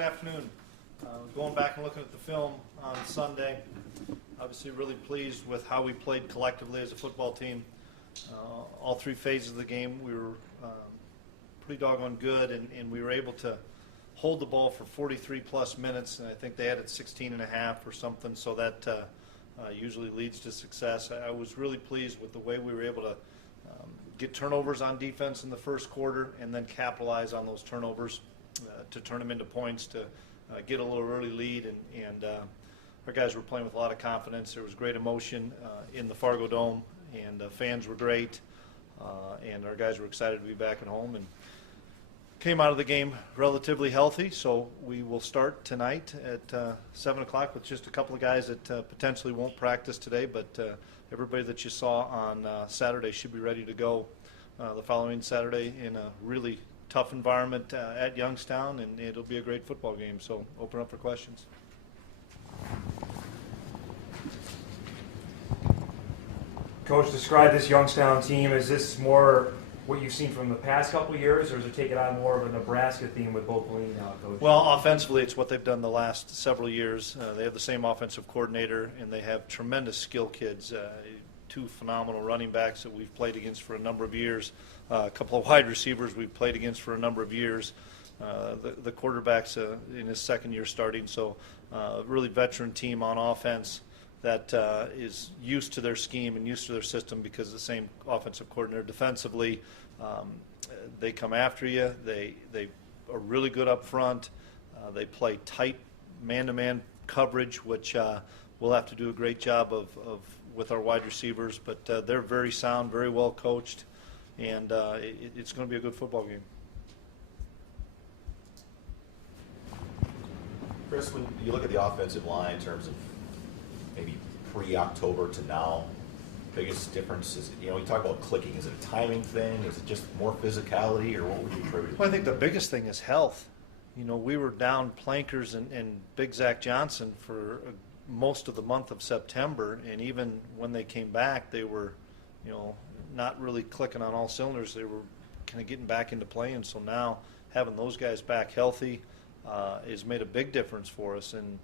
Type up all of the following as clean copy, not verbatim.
Good afternoon. Going back and looking at the film on Sunday, obviously really pleased with how we played collectively as a football team. All three phases of the game, we were pretty doggone good, and we were able to hold the ball for 43 plus minutes, and I think they added 16 and a half or something, so that usually leads to success. I was really pleased with the way we were able to get turnovers on defense in the first quarter and then capitalize on those turnovers to turn them into points, to get a little early lead, and our guys were playing with a lot of confidence. There was great emotion in the Fargo Dome, and fans were great, and our guys were excited to be back at home, and came out of the game relatively healthy. So we will start tonight at 7 o'clock with just a couple of guys that potentially won't practice today, but everybody that you saw on Saturday should be ready to go the following Saturday in a really tough environment at Youngstown, and it'll be a great football game. So open up for questions. Coach, describe this Youngstown team. Is this more what you've seen from the past couple of years, or does it take it on more of a Nebraska theme with both Klieman now, Coach? Well, offensively, it's what they've done the last several years. They have the same offensive coordinator, and they have tremendous skill kids. Two phenomenal running backs that we've played against for a number of years. A couple of wide receivers we've played against for a number of years. The quarterback's in his second year starting, so really veteran team on offense that is used to their scheme and used to their system because of the same offensive coordinator. Defensively, they come after you. They are really good up front. They play tight man-to-man coverage, which we'll have to do a great job of with our wide receivers. But they're very sound, very well coached, and it's going to be a good football game. Chris, when you look at the offensive line in terms of maybe pre-October to now, biggest difference is, you talk about clicking. Is it a timing thing? Is it just more physicality, or what would you attribute it? Well, I think the biggest thing is health. We were down Plankers and Big Zach Johnson for most of the month of September, and even when they came back, they were, not really clicking on all cylinders. They were kind of getting back into playing. So now having those guys back healthy has made a big difference for us. And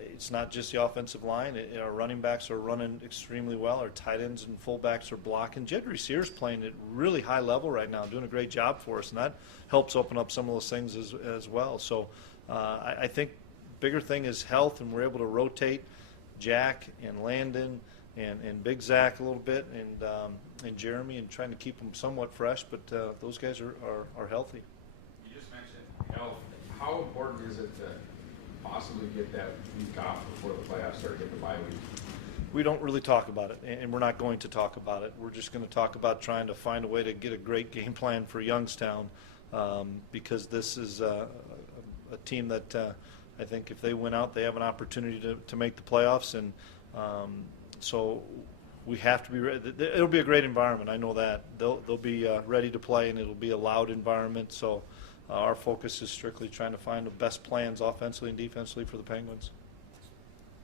it's not just the offensive line. Our running backs are running extremely well. Our tight ends and fullbacks are blocking. Jedry Sears playing at really high level right now, doing a great job for us, and that helps open up some of those things as well. So I think bigger thing is health, and we're able to rotate Jack and Landon and Big Zach a little bit, and Jeremy, and trying to keep them somewhat fresh. But those guys are healthy. You just mentioned health. How important is it to possibly get that week off before the playoffs start, get the bye week? We don't really talk about it, and we're not going to talk about it. We're just going to talk about trying to find a way to get a great game plan for Youngstown, because this is a team that I think if they win out, they have an opportunity to make the playoffs, and so we have to be ready. It'll be a great environment. I know that. They'll be ready to play, and it'll be a loud environment. So our focus is strictly trying to find the best plans offensively and defensively for the Penguins.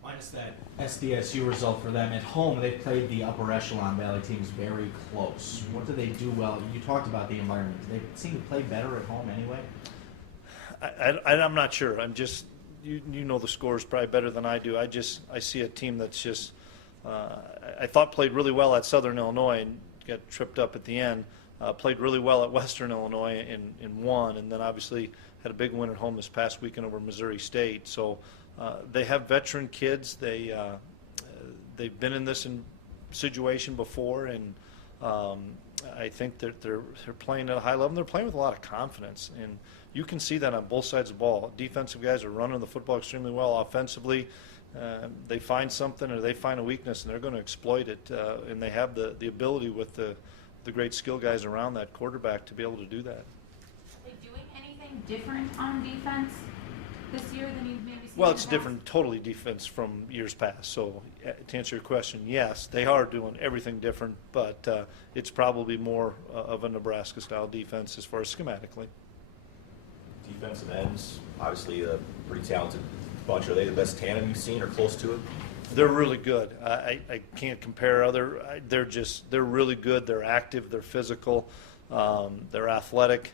Minus that SDSU result for them at home, they played the upper echelon Valley teams very close. What do they do well? You talked about the environment. Do they seem to play better at home anyway? I'm not sure. I'm just you know the scores probably better than I do. I see a team that's just I thought played really well at Southern Illinois and got tripped up at the end. Played really well at Western Illinois and won, and then obviously had a big win at home this past weekend over Missouri State. So they have veteran kids. They've been in this situation before, and I think that they're playing at a high level. They're playing with a lot of confidence, and you can see that on both sides of the ball. Defensive guys are running the football extremely well. Offensively, they find something or they find a weakness, and they're going to exploit it. And they have the ability with the great skill guys around that quarterback to be able to do that. Are they doing anything different on defense this year than you've maybe seen? Well, it's different, totally defense from years past. So to answer your question, yes, they are doing everything different, but it's probably more of a Nebraska-style defense as far as schematically. Defensive ends, obviously a pretty talented bunch. Are they the best tandem you've seen or close to it? They're really good. I can't compare they're really good. They're active. They're physical. They're athletic.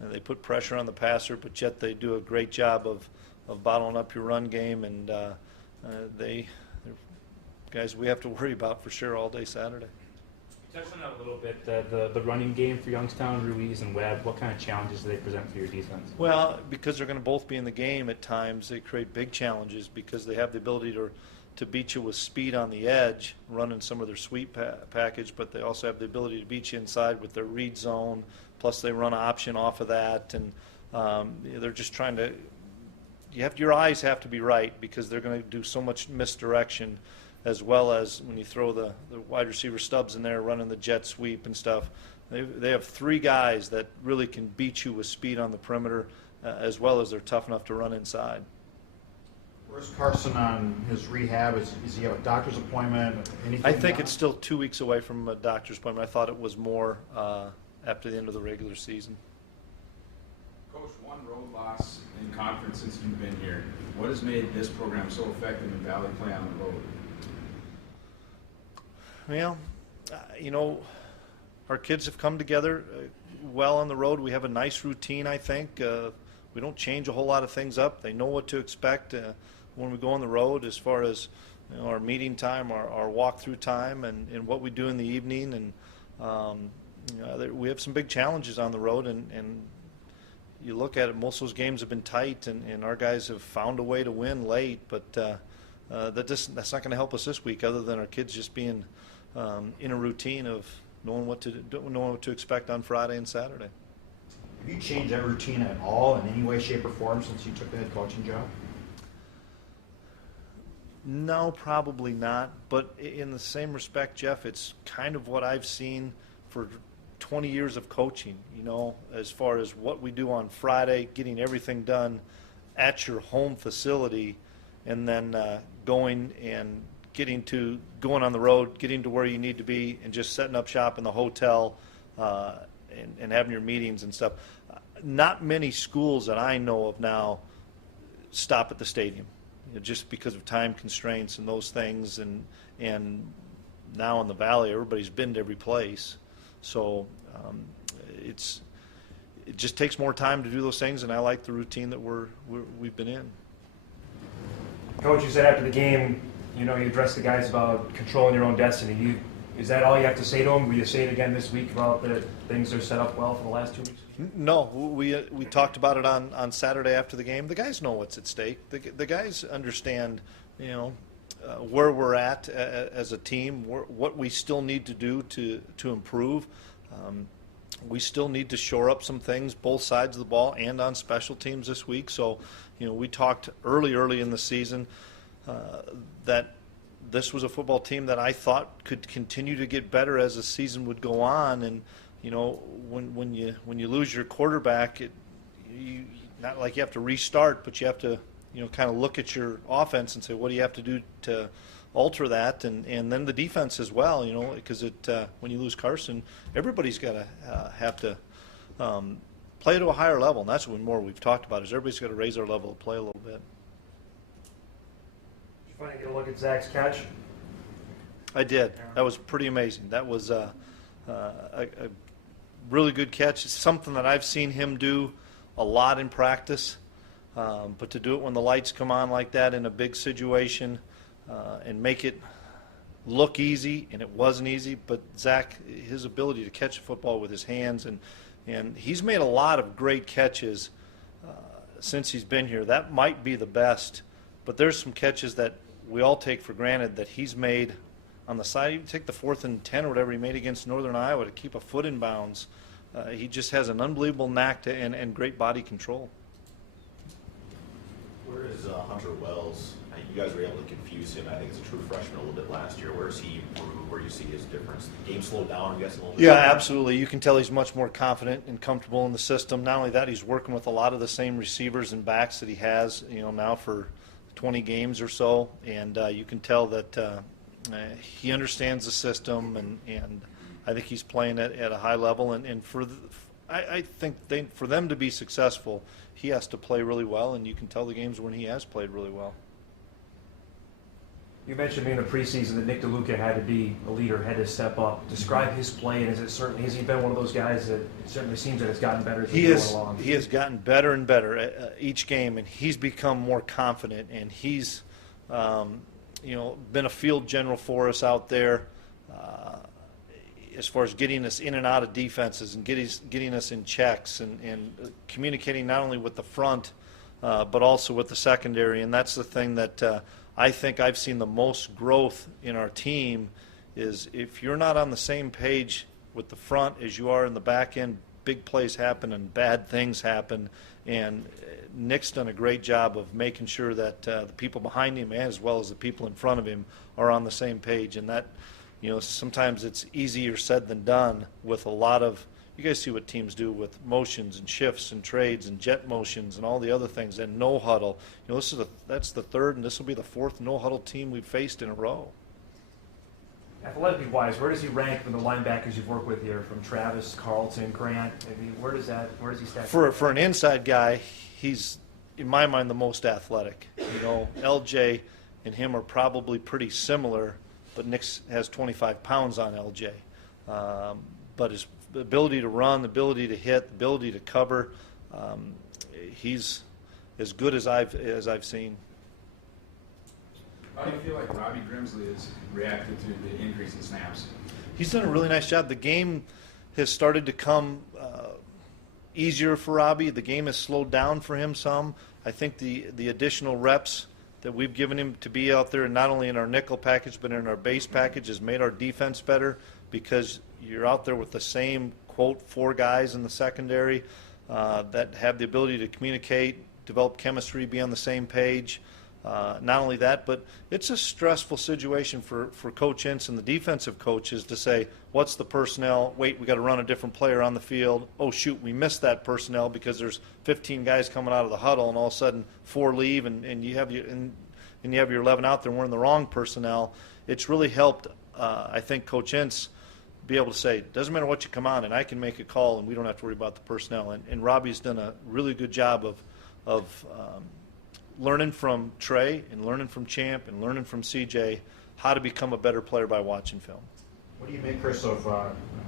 They put pressure on the passer, but yet they do a great job of bottling up your run game, and they're guys we have to worry about for sure all day Saturday. You touched on that a little bit, the running game for Youngstown, Ruiz and Webb. What kind of challenges do they present for your defense? Well, because they're going to both be in the game at times, they create big challenges because they have the ability to beat you with speed on the edge, running some of their sweep package, but they also have the ability to beat you inside with their read zone, plus they run option off of that, and they're just trying to your eyes have to be right because they're going to do so much misdirection, as well as when you throw the wide receiver stubs in there running the jet sweep and stuff. They have three guys that really can beat you with speed on the perimeter, as well as they're tough enough to run inside. Where's Carson on his rehab? Is he have a doctor's appointment? Anything I think done? it's still 2 weeks away from a doctor's appointment. I thought it was more after the end of the regular season. Coach, one road loss in conference since you've been here. What has made this program so effective in Valley play on the road? Well, our kids have come together well on the road. We have a nice routine, I think. We don't change a whole lot of things up. They know what to expect when we go on the road as far as our meeting time, our walk-through time, and what we do in the evening. And we have some big challenges on the road, and you look at it, most of those games have been tight, and our guys have found a way to win late, but that's not going to help us this week other than our kids just being in a routine of knowing what to expect on Friday and Saturday. Have you changed that routine at all in any way, shape, or form since you took the head coaching job? No, probably not. But in the same respect, Jeff, it's kind of what I've seen for 20 years of coaching, as far as what we do on Friday, getting everything done at your home facility, and then going on the road, getting to where you need to be, and just setting up shop in the hotel and having your meetings and stuff. Not many schools that I know of now stop at the stadium, just because of time constraints and those things. And now in the Valley, everybody's been to every place, so it just takes more time to do those things. And I like the routine that we've been in. Coach, you said after the game, you addressed the guys about controlling your own destiny. Is that all you have to say to them? Will you say it again this week about the things are set up well for the last 2 weeks? No, we talked about it on Saturday after the game. The guys know what's at stake. The guys understand, where we're at as a team, what we still need to do to improve. We still need to shore up some things, both sides of the ball and on special teams this week. So, we talked early in the season that this was a football team that I thought could continue to get better as the season would go on. And when you lose your quarterback, you not like you have to restart, but you have to kind of look at your offense and say, what do you have to do to alter that? And then the defense as well, because when you lose Carson, everybody's got to have to play to a higher level, and that's what we've talked about, is everybody's got to raise their level of play a little bit. Did you finally get a look at Zach's catch? I did. That was pretty amazing. That was a really good catch. It's something that I've seen him do a lot in practice, but to do it when the lights come on like that in a big situation and make it look easy, and it wasn't easy, but Zach, his ability to catch a football with his hands, and he's made a lot of great catches since he's been here. That might be the best, but there's some catches that we all take for granted that he's made on the side. You take the 4th and 10 or whatever he made against Northern Iowa to keep a foot in bounds. He just has an unbelievable knack to and great body control. Where is Hunter Wells? You guys were able to confuse him, I think, as a true freshman a little bit last year. Where is he improved? Where do you see his difference? The game slowed down, I guess, a little bit? Yeah, absolutely. You can tell he's much more confident and comfortable in the system. Not only that, he's working with a lot of the same receivers and backs that he has, now for 20 games or so. And you can tell that he understands the system, and I think he's playing at a high level. And I think for them to be successful, he has to play really well, and you can tell the games when he has played really well. You mentioned in the preseason that Nick DeLuca had to be a leader, had to step up. Describe his play, and has he been one of those guys that it certainly seems that it's gotten better as we go along? He has gotten better and better each game, and he's become more confident, and he's been a field general for us out there as far as getting us in and out of defenses and getting us in checks and communicating not only with the front but also with the secondary. And that's the thing that I think I've seen the most growth in our team is if you're not on the same page with the front as you are in the back end, big plays happen and bad things happen. And Nick's done a great job of making sure that the people behind him as well as the people in front of him are on the same page. And that, sometimes it's easier said than done with a lot of, you guys see what teams do with motions and shifts and trades and jet motions and all the other things, and no huddle. That's the third, and this will be the fourth no huddle team we've faced in a row. Athletically wise, where does he rank with the linebackers you've worked with here, from Travis, Carlton, Grant? I mean, where does he stack? For an inside guy, he's in my mind the most athletic. LJ and him are probably pretty similar, but Nick has 25 pounds on LJ. But his ability to run, the ability to hit, the ability to cover, he's as good as I've seen. How do you feel like Robbie Grimsley has reacted to the increase in snaps? He's done a really nice job. The game has started to come easier for Robbie. The game has slowed down for him some. I think the additional reps that we've given him to be out there, not only in our nickel package but in our base package, has made our defense better because you're out there with the same, quote, 4 guys in the secondary that have the ability to communicate, develop chemistry, be on the same page. Not only that, but it's a stressful situation for Coach Ince and the defensive coaches to say, what's the personnel? Wait, we got to run a different player on the field. Oh, shoot, we missed that personnel because there's 15 guys coming out of the huddle, and all of a sudden 4 leave, and you have your 11 out there, and we're in the wrong personnel. It's really helped, I think, Coach Ince be able to say, doesn't matter what you come on, and I can make a call, and we don't have to worry about the personnel. And Robbie's done a really good job of learning from Trey and learning from Champ and learning from CJ how to become a better player by watching film. What do you make, Chris, of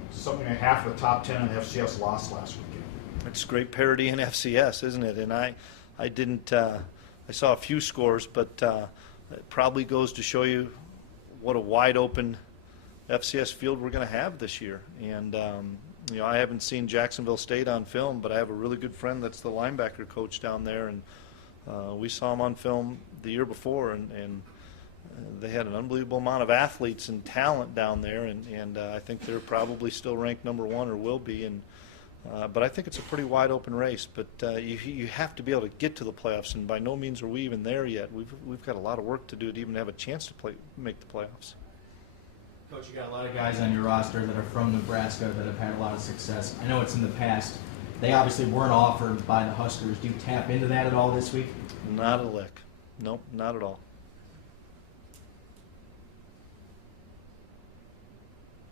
something like half of the top 10 in the FCS lost last weekend? It's great parity in FCS, isn't it? And I saw a few scores, but it probably goes to show you what a wide open FCS field we're going to have this year. And I haven't seen Jacksonville State on film, but I have a really good friend that's the linebacker coach down there, and we saw him on film the year before, and they had an unbelievable amount of athletes and talent down there, and I think they're probably still ranked number 1 or will be. But I think it's a pretty wide open race. But you have to be able to get to the playoffs, and by no means are we even there yet. We've got a lot of work to do to even have a chance to make the playoffs. Coach, you got a lot of guys on your roster that are from Nebraska that have had a lot of success. I know it's in the past. They obviously weren't offered by the Huskers. Do you tap into that at all this week? Not a lick. Nope, not at all.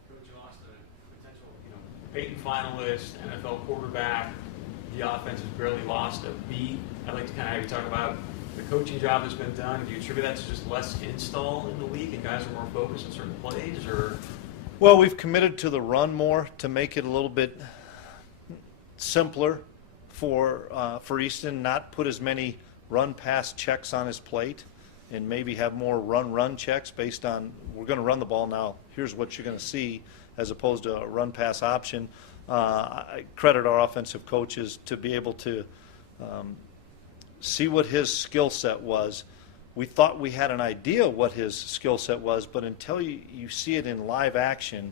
Coach, you lost a potential, Peyton finalist, NFL quarterback. The offense has barely lost a beat. I'd like to kind of have you talk about the coaching job that's been done. Do you attribute that to just less install in the league and guys are more focused on certain plays, or? Well, we've committed to the run more to make it a little bit simpler for Easton, not put as many run-pass checks on his plate and maybe have more run-run checks based on, we're going to run the ball now, here's what you're going to see, as opposed to a run-pass option. I credit our offensive coaches to be able to see what his skill set was. We thought we had an idea what his skill set was, but until you see it in live action,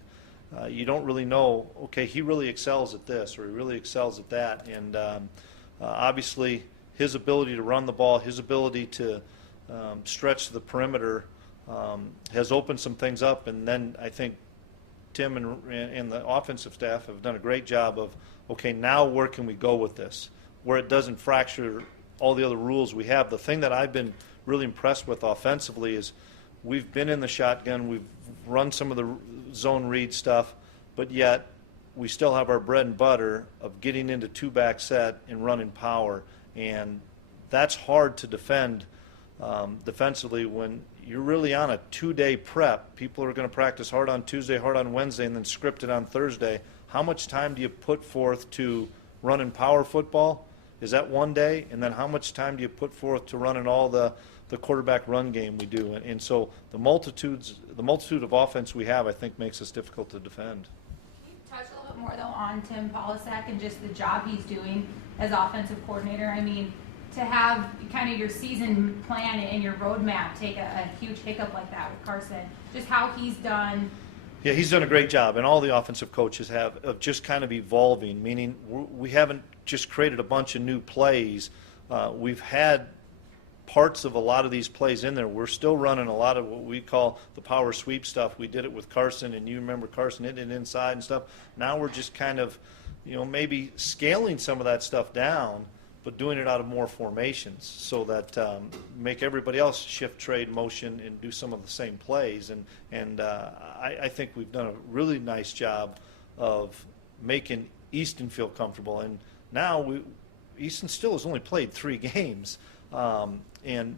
you don't really know, okay, he really excels at this or he really excels at that. And obviously his ability to run the ball, his ability to stretch the perimeter has opened some things up. And then I think Tim and the offensive staff have done a great job of, okay, now where can we go with this, where it doesn't fracture all the other rules we have. The thing that I've been really impressed with offensively is we've been in the shotgun, we've run some of the zone read stuff, but yet we still have our bread and butter of getting into 2-back set and running power, and that's hard to defend defensively, when you're really on a 2-day prep, people are going to practice hard on Tuesday, hard on Wednesday, and then script it on Thursday. How much time do you put forth to run in power football? Is that 1 day? And then how much time do you put forth to run in all the quarterback run game we do? And so the multitude of offense we have, I think, makes us difficult to defend. Can you touch a little bit more, though, on Tim Polisek and just the job he's doing as offensive coordinator? I mean, to have kind of your season plan and your roadmap take a huge hiccup like that with Carson, just how he's done. Yeah, he's done a great job, and all the offensive coaches have, of just kind of evolving, meaning we haven't just created a bunch of new plays. We've had parts of a lot of these plays in there. We're still running a lot of what we call the power sweep stuff. We did it with Carson, and you remember Carson hitting it inside and stuff. Now we're just kind of, maybe scaling some of that stuff down, but doing it out of more formations so that make everybody else shift, trade, motion, and do some of the same plays. And I think we've done a really nice job of making Easton feel comfortable. And now Easton still has only played 3 games. And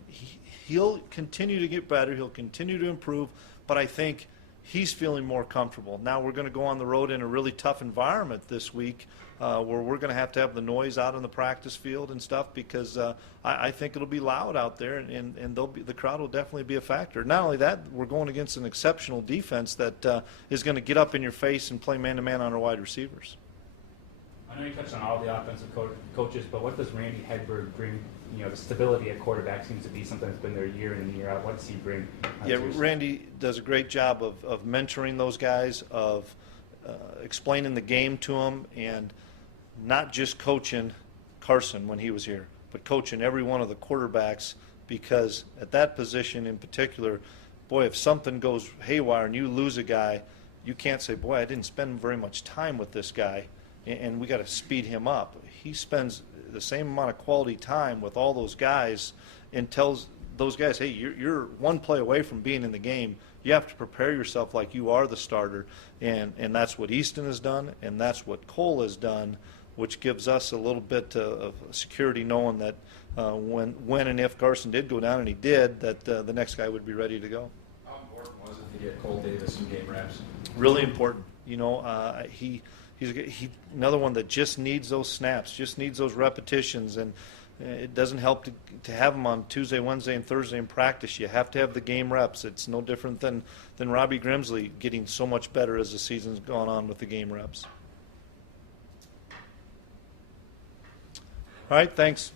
he'll continue to get better. He'll continue to improve. But I think he's feeling more comfortable. Now we're going to go on the road in a really tough environment this week where we're going to have the noise out on the practice field and stuff because I think it'll be loud out there and the crowd will definitely be a factor. Not only that, we're going against an exceptional defense that is going to get up in your face and play man-to-man on our wide receivers. I know you touched on all the offensive coaches, but what does Randy Hedberg bring? The stability at quarterback seems to be something that's been there year in and year out. What does he bring? Yeah, Randy does a great job of mentoring those guys, of explaining the game to them, and not just coaching Carson when he was here, but coaching every one of the quarterbacks, because at that position in particular, boy, if something goes haywire and you lose a guy, you can't say, boy, I didn't spend very much time with this guy, and we got to speed him up. He spends the same amount of quality time with all those guys and tells those guys, hey, you're one play away from being in the game. You have to prepare yourself like you are the starter, and that's what Easton has done, and that's what Cole has done, which gives us a little bit of security knowing that when and if Carson did go down, and he did, that the next guy would be ready to go. How important was it to get Cole Davis some game reps? Really important. He's another one that just needs those snaps, just needs those repetitions, and it doesn't help to have him on Tuesday, Wednesday, and Thursday in practice. You have to have the game reps. It's no different than Robbie Grimsley getting so much better as the season's gone on with the game reps. All right, thanks.